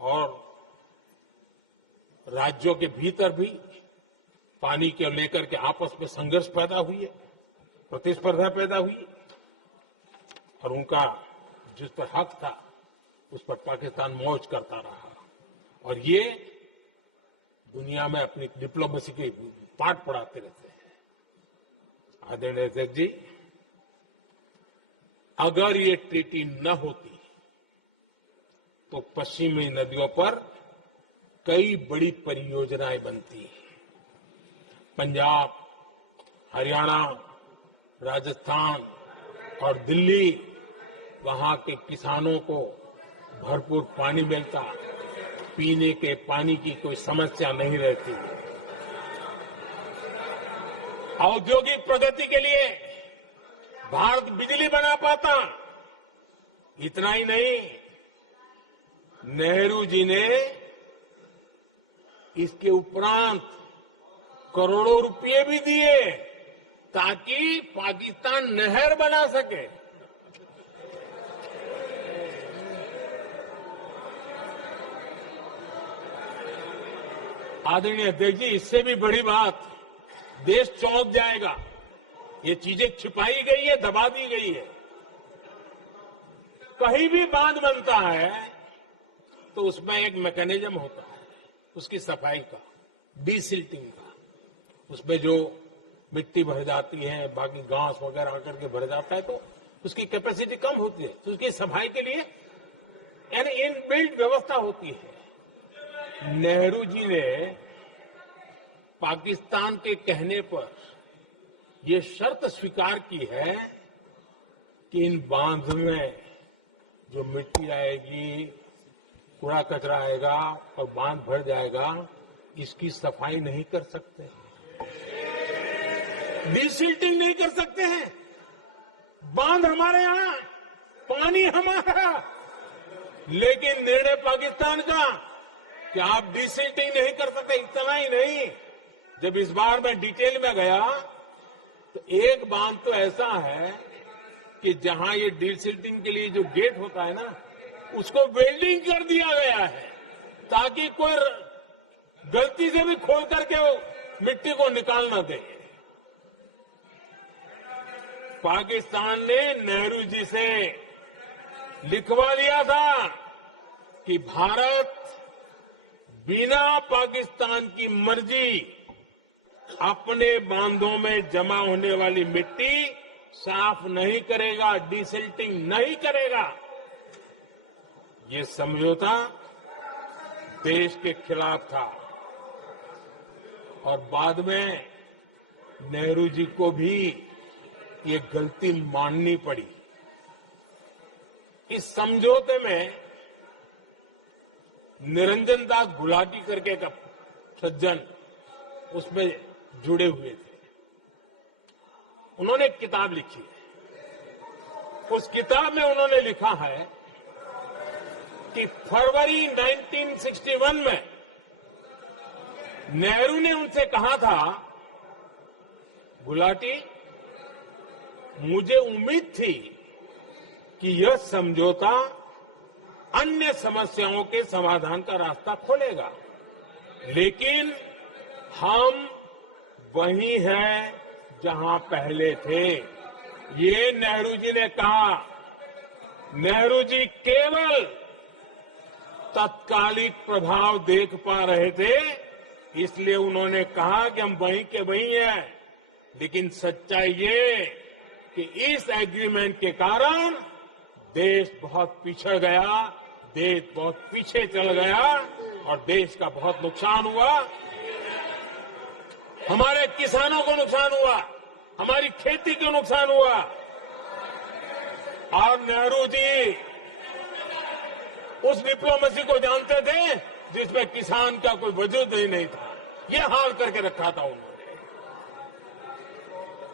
और राज्यों के भीतर भी पानी के लेकर के आपस में संघर्ष पैदा हुई है, प्रतिस्पर्धा पैदा हुई है और उनका जिस पर हक था उस पर पाकिस्तान मौज करता रहा और ये दुनिया में अपनी डिप्लोमेसी के पाठ पढ़ाते रहते हैं। आदरणीय अध्यक्ष जी, अगर ये ट्रीटी न होती तो पश्चिमी नदियों पर कई बड़ी परियोजनाएं बनती। पंजाब, हरियाणा, राजस्थान और दिल्ली, वहां के किसानों को भरपूर पानी मिलता, पीने के पानी की कोई समस्या नहीं रहती। औद्योगिक प्रगति के लिए भारत बिजली बना पाता। इतना ही नहीं, नेहरू जी ने इसके उपरांत करोड़ों रुपए भी दिए ताकि पाकिस्तान नहर बना सके। आदरणीय अध्यक्ष जी, इससे भी बड़ी बात, देश चौंक जाएगा। ये चीजें छिपाई गई है, दबा दी गई है। कहीं भी बांध बनता है तो उसमें एक मैकेनिज्म होता है उसकी सफाई का, डीसिल्टिंग का। उसमें जो मिट्टी भर जाती है, बाकी घास वगैरह आकर के भर जाता है तो उसकी कैपेसिटी कम होती है, तो उसकी सफाई के लिए यानी इनबिल्ट व्यवस्था होती है। नेहरू जी ने पाकिस्तान के कहने पर यह शर्त स्वीकार की है कि इन बांध में जो मिट्टी आएगी, कूड़ा कचरा आएगा और बांध भर जाएगा, इसकी सफाई नहीं कर सकते, डीसिल्टिंग नहीं कर सकते हैं। बांध हमारे यहां, पानी हमारा, लेकिन निर्णय पाकिस्तान का कि आप डीसिल्टिंग नहीं कर सकते। इतना ही नहीं, जब इस बार मैं डिटेल में गया तो एक बांध तो ऐसा है कि जहां ये डीसिल्टिंग के लिए जो गेट होता है ना, उसको वेल्डिंग कर दिया गया है ताकि कोई गलती से भी खोल करके वो मिट्टी को निकाल ना दे। पाकिस्तान ने नेहरू जी से लिखवा लिया था कि भारत बिना पाकिस्तान की मर्जी अपने बांधों में जमा होने वाली मिट्टी साफ नहीं करेगा, डीसिल्टिंग नहीं करेगा। ये समझौता देश के खिलाफ था और बाद में नेहरू जी को भी ये गलती माननी पड़ी। इस समझौते में निरंजन दास गुलाटी करके एक सज्जन उसमें जुड़े हुए थे। उन्होंने एक किताब लिखी है। उस किताब में उन्होंने लिखा है कि फरवरी 1961 में नेहरू ने उनसे कहा था, गुलाटी, मुझे उम्मीद थी कि यह समझौता अन्य समस्याओं के समाधान का रास्ता खोलेगा, लेकिन हम वहीं हैं जहां पहले थे। ये नेहरू जी ने कहा। नेहरू जी केवल तत्कालिक प्रभाव देख पा रहे थे, इसलिए उन्होंने कहा कि हम वहीं के वहीं हैं, लेकिन सच्चाई ये कि इस एग्रीमेंट के कारण देश बहुत पिछड़ गया, देश बहुत पीछे चल गया और देश का बहुत नुकसान हुआ। हमारे किसानों को नुकसान हुआ, हमारी खेती को नुकसान हुआ। और नेहरू जी उस डिप्लोमेसी को जानते थे जिसमें किसान का कोई वजूद ही नहीं था। ये हाल करके रखा था उन्होंने।